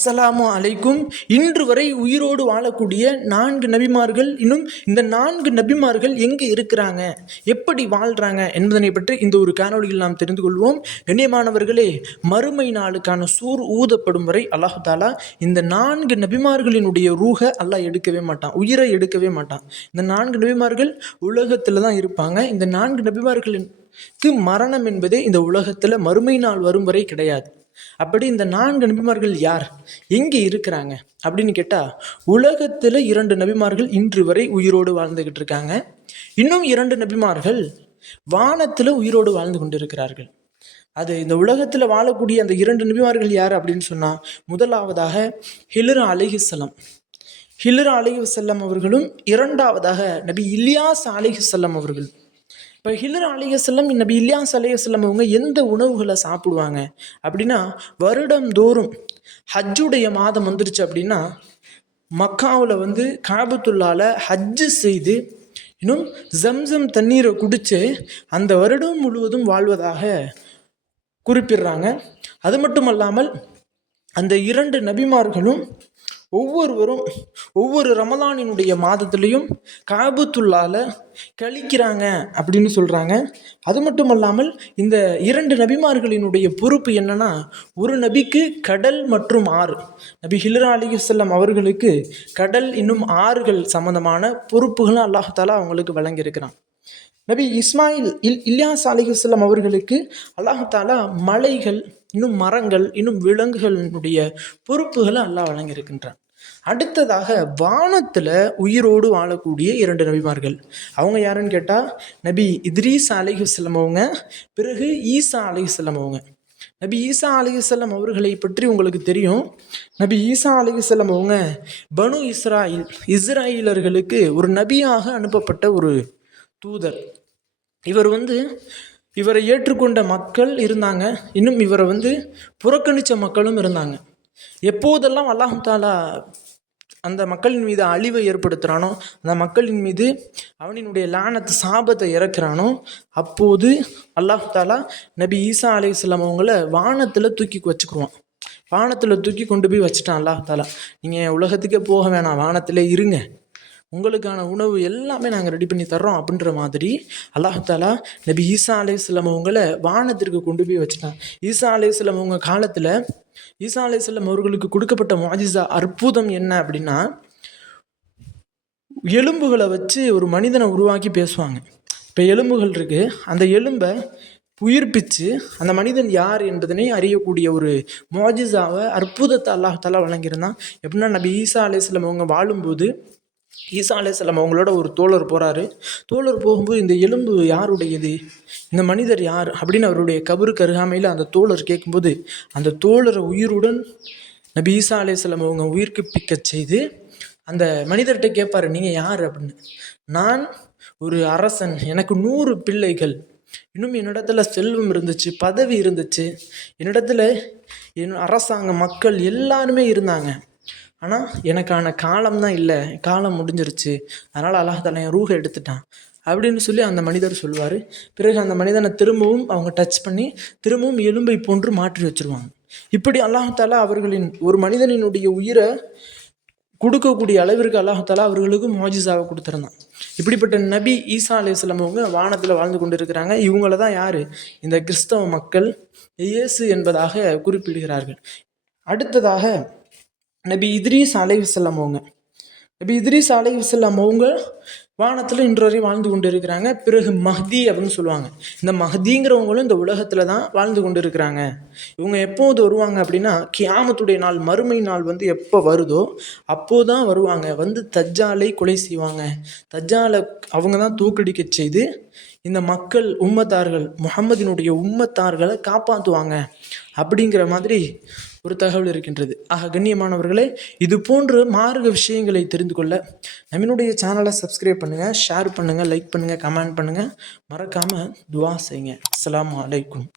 அஸ்லாமு அலைக்கும். இன்று வரை உயிரோடு வாழக்கூடிய நான்கு நபிமார்கள் இன்னும் இந்த நான்கு நபிமார்கள் எங்கே இருக்கிறாங்க? எப்படி வாழ்கிறாங்க என்பதனை பற்றி இந்த ஒரு காணொலியில் நாம் தெரிந்து கொள்வோம். கண்ணியமானவர்களே மறுமை நாளுக்கான சூர் ஊதப்படும் வரை அல்லாஹாலா இந்த நான்கு நபிமார்களினுடைய ரூஹ அல்லாஹ் எடுக்கவே மாட்டான் உயிரை எடுக்கவே மாட்டான். இந்த நான்கு நபிமார்கள் உலகத்தில் தான் இருப்பாங்க. இந்த நான்கு நபிமார்களின் மரணம் என்பதே இந்த உலகத்தில் மறுமை நாள் வரும் வரை கிடையாது. அப்படி இந்த நான்கு நபிமார்கள் யார்? எங்கே இருக்கிறாங்க? அப்படின்னு கேட்டால் உலகத்தில் இரண்டு நபிமார்கள் இன்று வரை உயிரோடு வாழ்ந்துக்கிட்டு இருக்காங்க. இன்னும் இரண்டு நபிமார்கள் வானத்தில் உயிரோடு வாழ்ந்து கொண்டிருக்கிறார்கள். அது இந்த உலகத்தில் வாழக்கூடிய அந்த இரண்டு நபிமார்கள் யார் அப்படின்னு சொன்னால் முதலாவதாக ஹிலர் அலிஹிசலம் ஹிலர் அலிஹசல்லம் அவர்களும் இரண்டாவதாக நபி இலியாஸ் அலிஹசல்லம் அவர்கள். இப்போ ஹிலர் அலிகசல்லம் நபி இல்லியாஸ் அலைய செல்லம் அவங்க எந்த உணவுகளை சாப்பிடுவாங்க? அப்படின்னா வருடந்தோறும் ஹஜ்ஜுடைய மாதம் வந்துருச்சு அப்படின்னா மக்காவில் வந்து காபத்துள்ளால ஹஜ்ஜு செய்து இன்னும் ஜம்சம் தண்ணீரை குடித்து அந்த வருடம் முழுவதும் வாழ்வதாக குறிப்பிடுறாங்க. அது மட்டும் அல்லாமல் அந்த இரண்டு நபிமார்களும் ஒவ்வொருவரும் ஒவ்வொரு ரமலானினுடைய மாதத்துலேயும் காபத்துள்ளால கழிக்கிறாங்க அப்படின்னு சொல்கிறாங்க அது மட்டும் அல்லாமல் இந்த இரண்டு நபிமார்களினுடைய பொறுப்பு என்னன்னா ஒரு நபிக்கு கடல் மற்றும் ஆறு. நபி ஹிலரா அலிகுசல்லம் அவர்களுக்கு கடல் இன்னும் ஆறுகள் சம்பந்தமான பொறுப்புகளும் அல்லாஹாலா அவங்களுக்கு வழங்கியிருக்கிறான். நபி இஸ்மாயில் இல் இல்யாஸ் அலிஹஸ்லம் அவர்களுக்கு அல்லாஹாலா மலைகள் இன்னும் மரங்கள் இன்னும் விலங்குகளினுடைய பொறுப்புகளை அல்லாஹ் வழங்கியிருக்கின்றான். அடுத்ததாக வானத்தில் உயிரோடு வாழக்கூடிய இரண்டு நபிமார்கள். அவங்க யாருன்னு கேட்டால் நபி இத்ரீஸ் அலிஹுசல்லம் அவங்க பிறகு ஈசா அலிஹுசல்லம் அவங்க. நபி ஈசா செல்லம் அவர்களை பற்றி உங்களுக்கு தெரியும். நபி ஈசா அலிஹசல்லம் அவங்க பனு இஸ்ராயில் இஸ்ராயிலர்களுக்கு ஒரு நபியாக அனுப்பப்பட்ட ஒரு தூதர். இவர் வந்து இவரை ஏற்றுக்கொண்ட மக்கள் இருந்தாங்க. இன்னும் இவரை வந்து புறக்கணித்த மக்களும் இருந்தாங்க. எப்போதெல்லாம் அல்லாஹு தாலா அந்த மக்களின் மீது அழிவை ஏற்படுத்துகிறானோ அந்த மக்களின் மீது அவனினுடைய லானத்து சாபத்தை இறக்குறானோ அப்போது அல்லாஹ் தாலா நபி ஈசா அலி இஸ்லாம் அவங்கள வானத்தில் தூக்கி வச்சுக்குவான். வானத்தில் தூக்கி கொண்டு போய் வச்சுட்டான் அல்லாஹ் தாலா. நீங்கள் உலகத்துக்கே போக வேணாம். வானத்தில் இருங்க. உங்களுக்கான உணவு எல்லாமே நாங்கள் ரெடி பண்ணி தர்றோம் அப்படின்ற மாதிரி அல்லாஹாலா நபி ஈசா அலையம் அவங்களை வானத்திற்கு கொண்டு போய் வச்சுட்டான். ஈசா அலையம் அவங்க காலத்தில் ஈசா அலையம் அவர்களுக்கு கொடுக்கப்பட்ட மாஜிசா அற்புதம் என்ன அப்படின்னா எலும்புகளை வச்சு ஒரு மனிதனை உருவாக்கி பேசுவாங்க. இப்போ எலும்புகள் இருக்குது அந்த எலும்பை உயிர்ப்பிச்சு அந்த மனிதன் யார் என்பதனை அறியக்கூடிய ஒரு மோஜிசாவை அற்புதத்தை அல்லாஹாலா வழங்கியிருந்தான். எப்படின்னா நபி ஈசா அலையம் அவங்க வாழும்போது ஈசா அலையம் அவங்களோட ஒரு தோழர் போகிறாரு தோழர் போகும்போது இந்த எலும்பு யாருடையது? இந்த மனிதர் யார்? அப்படின்னு அவருடைய கபரு கருகாமையில் அந்த தோழர் கேட்கும்போது அந்த தோழரை உயிருடன் நபி ஈசா அலையம் அவங்க உயிர்ப்பிக்க செய்து அந்த மனிதர்கிட்ட கேட்பாரு நீங்கள் யார்? அப்படின்னு. நான் ஒரு அரசன். எனக்கு நூறு பிள்ளைகள். இன்னும் என்னிடத்துல செல்வம் இருந்துச்சு பதவி இருந்துச்சு. என்னிடத்துல என் அரசாங்க மக்கள் எல்லாருமே இருந்தாங்க. ஆனால் எனக்கான காலம் தான் இல்லை. காலம் முடிஞ்சிருச்சு. அதனால் அல்லாஹால என் ரூஹை எடுத்துட்டான். அப்படின்னு சொல்லி அந்த மனிதர் சொல்லுவார். பிறகு அந்த மனிதனை திரும்பவும் அவங்க டச் பண்ணி திரும்பவும் எலும்பை போன்று மாற்றி வச்சுருவாங்க. இப்படி அல்லாஹாலா அவர்களின் ஒரு மனிதனினுடைய உயிரை கொடுக்கக்கூடிய அளவிற்கு அல்லாஹாலா அவர்களுக்கு மோஜிசாவை கொடுத்துருந்தான். இப்படிப்பட்ட நபி ஈசா அலையம் அவங்க வானத்தில் வாழ்ந்து கொண்டு இருக்கிறாங்க இவங்கள தான் யார்? இந்த கிறிஸ்தவ மக்கள் இயேசு என்பதாக குறிப்பிடுகிறார்கள். அடுத்ததாக நபி இத்ரீஸ் அலைவிசல்லாம் அவங்க. நபி இத்ரீஸ் அலைவிசல்லாம் அவங்க வானத்தில் இன்று வரை வாழ்ந்து கொண்டு இருக்கிறாங்க பிறகு மஹதி அப்படின்னு சொல்லுவாங்க. இந்த மஹதிங்கிறவங்களும் இந்த உலகத்தில் தான் வாழ்ந்து கொண்டு இருக்கிறாங்க இவங்க எப்போது வருவாங்க அப்படின்னா கியாமத்துடைய நாள் மறுமை நாள் வந்து எப்போ வருதோ அப்போது தான் வருவாங்க. வந்து தஜ்ஜாலை கொலை செய்வாங்க. தஜ்ஜாலை அவங்க தான் தூக்கடிக்க செய்து இந்த மக்கள் உம்மத்தார்கள் முகம்மதினுடைய உம்மத்தார்களை காப்பாற்றுவாங்க அப்படிங்கிற மாதிரி ஒரு தகவல் இருக்கின்றது. ஆக கண்ணியமானவர்களே இது போன்று மார்க்க விஷயங்களை தெரிந்து கொள்ள நம்மளுடைய சேனலை சப்ஸ்கிரைப் பண்ணுங்கள் ஷேர் பண்ணுங்கள் லைக் பண்ணுங்கள் கமெண்ட் பண்ணுங்கள் மறக்காமல் துவா செய்யுங்க. அஸ்லாம் வலைக்கும்